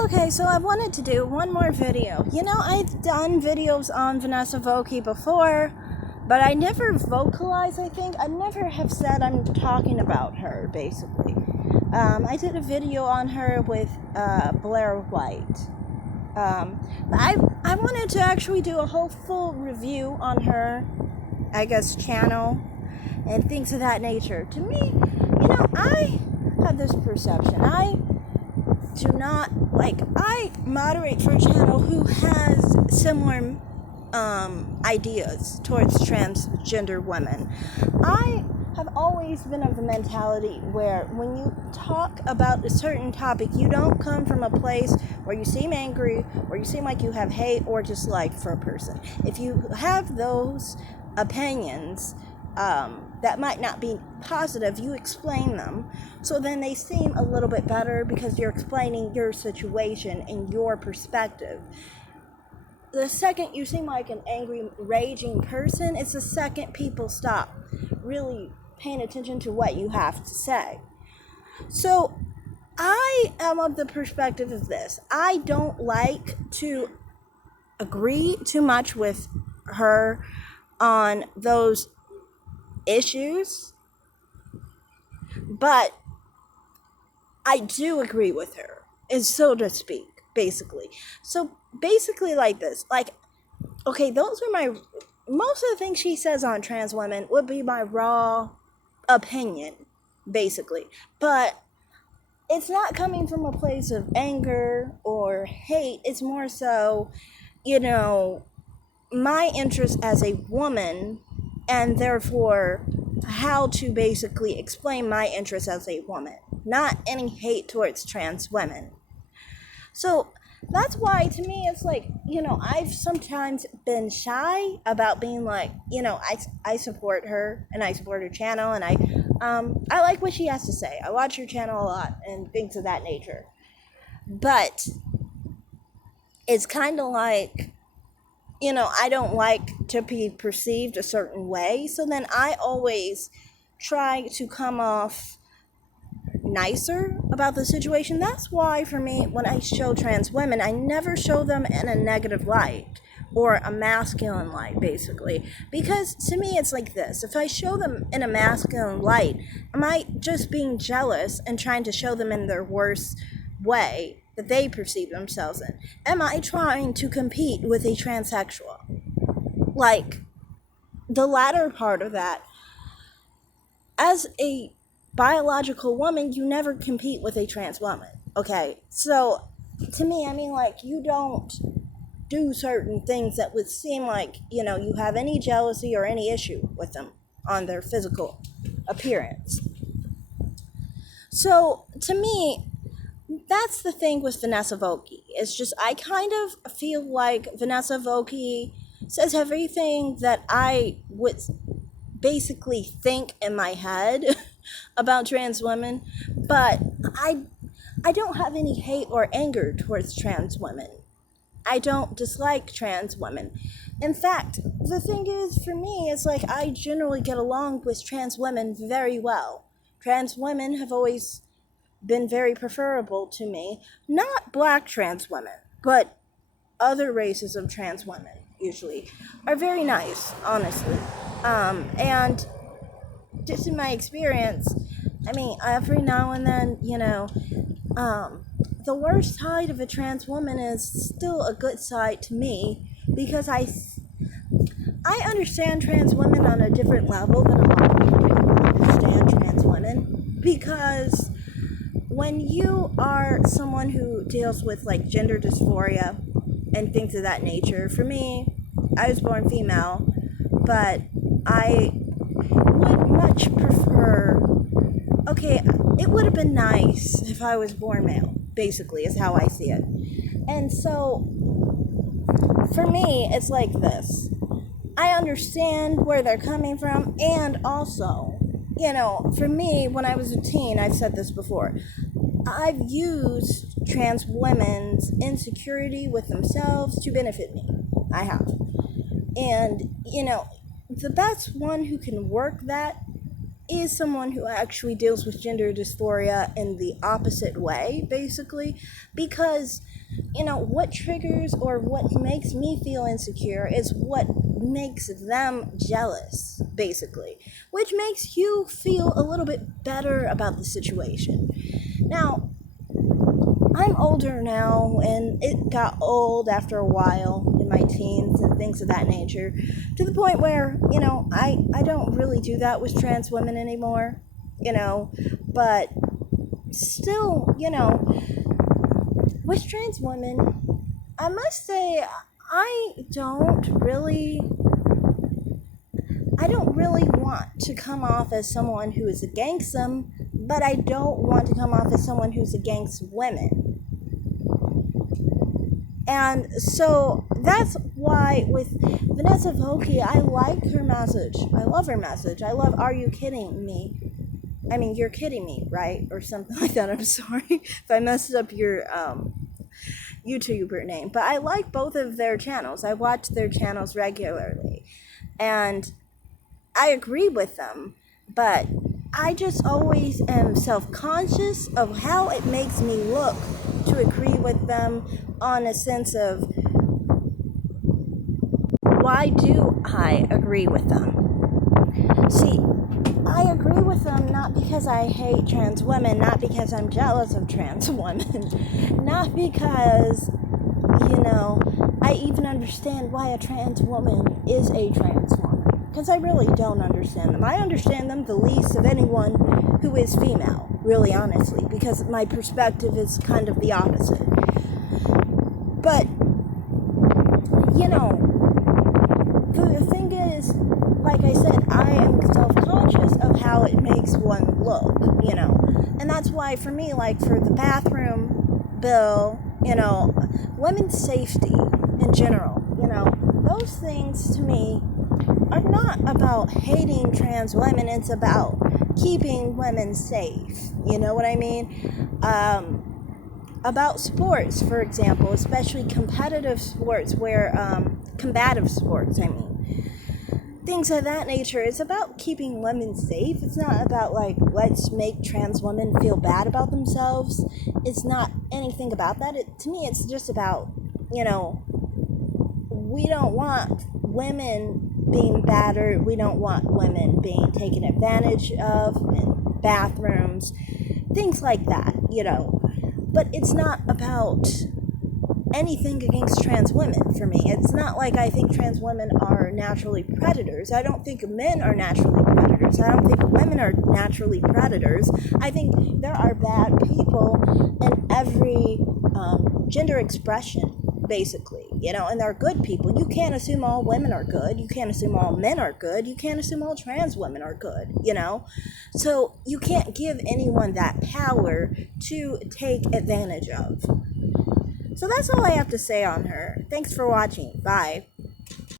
Okay, so I wanted to do one more video. I've done videos on Vanessa Vokey before, but I never vocalize, I think. I never have said I'm talking about her, basically. I did a video on her with Blair White. But I wanted to actually do a whole full review on her, I guess, channel and things of that nature. To me, I have this perception. I moderate for a channel who has similar ideas towards transgender women. I have always been of the mentality where when you talk about a certain topic, you don't come from a place where you seem angry, or you seem like you have hate or dislike for a person. If you have those opinions, that might not be positive, you explain them, so then they seem a little bit better because you're explaining your situation and your perspective. The second you seem like an angry, raging person, it's the second people stop really paying attention to what you have to say. So I am of the perspective of this. I don't like to agree too much with her on those issues, but I do agree with her, and so to speak, basically. So basically like this, okay, those are most of the things she says on trans women would be my raw opinion, basically, but it's not coming from a place of anger or hate. It's more so, my interest as a woman, and therefore how to basically explain my interest as a woman, not any hate towards trans women. So that's why, to me, it's like, I've sometimes been shy about being like, I support her and I support her channel, and I like what she has to say. I watch her channel a lot and things of that nature. But it's kind of like, I don't like to be perceived a certain way. So then I always try to come off nicer about the situation. That's why, for me, when I show trans women, I never show them in a negative light or a masculine light, basically. Because to me, it's like this. If I show them in a masculine light, am I just being jealous and trying to show them in their worst way that they perceive themselves in? Am I trying to compete with a transsexual? Like, the latter part of that. As a biological woman, you never compete with a trans woman, okay? So, to me, you don't do certain things that would seem like, you have any jealousy or any issue with them on their physical appearance. So, to me, that's the thing with Vanessa Vokey. It's just, I kind of feel like Vanessa Vokey says everything that I would basically think in my head about trans women, but I don't have any hate or anger towards trans women. I don't dislike trans women. In fact, the thing is, for me, it's like I generally get along with trans women very well. Trans women have always been very preferable to me. Not black trans women, but other races of trans women, usually, are very nice, honestly. And just in my experience, every now and then, the worst side of a trans woman is still a good side to me, because I understand trans women on a different level than a lot of people understand trans women, because when you are someone who deals with gender dysphoria and things of that nature, for me, I was born female, but I would much prefer, okay, it would have been nice if I was born male, basically, is how I see it. And so, for me, it's like this. I understand where they're coming from, and also, for me, when I was a teen, I've said this before, I've used trans women's insecurity with themselves to benefit me. I have. And, the best one who can work that is someone who actually deals with gender dysphoria in the opposite way, basically, because what triggers or what makes me feel insecure is what makes them jealous, basically, which makes you feel a little bit better about the situation. Now, I'm older now, and it got old after a while in my teens and things of that nature, to the point where, I don't really do that with trans women anymore, but still, with trans women, I must say, I don't really want to come off as someone who is against them, but I don't want to come off as someone who's against women. And so that's why with Vanessa Vokey, I like her message. I love her message. I love, "Are you kidding me?" I mean, "You're kidding me, right?" Or something like that. I'm sorry if I messed up your YouTuber name. But I like both of their channels. I watch their channels regularly. And I agree with them. But I just always am self-conscious of how it makes me look to agree with them, on a sense of, why do I agree with them? See, I agree with them not because I hate trans women, not because I'm jealous of trans women, not because, I even understand why a trans woman is a trans woman. Because I really don't understand them. I understand them the least of anyone who is female, really honestly, because my perspective is kind of the opposite. But, the thing is, like I said, I am self-conscious of how it makes one look, and that's why for me, like for the bathroom bill, women's safety in general, those things to me are not about hating trans women. It's about keeping women safe. You know what I mean? About sports, for example, especially competitive sports, combative sports, things of that nature. It's about keeping women safe. It's not about, let's make trans women feel bad about themselves. It's not anything about that. To me, it's just about, we don't want women being battered. We don't want women being taken advantage of in bathrooms, things like that, But it's not about anything against trans women for me. It's not like I think trans women are naturally predators. I don't think men are naturally predators. I don't think women are naturally predators. I think there are bad people in every gender expression, basically, and they're good people. You can't assume all women are good. You can't assume all men are good. You can't assume all trans women are good, So you can't give anyone that power to take advantage of. So that's all I have to say on her. Thanks for watching. Bye.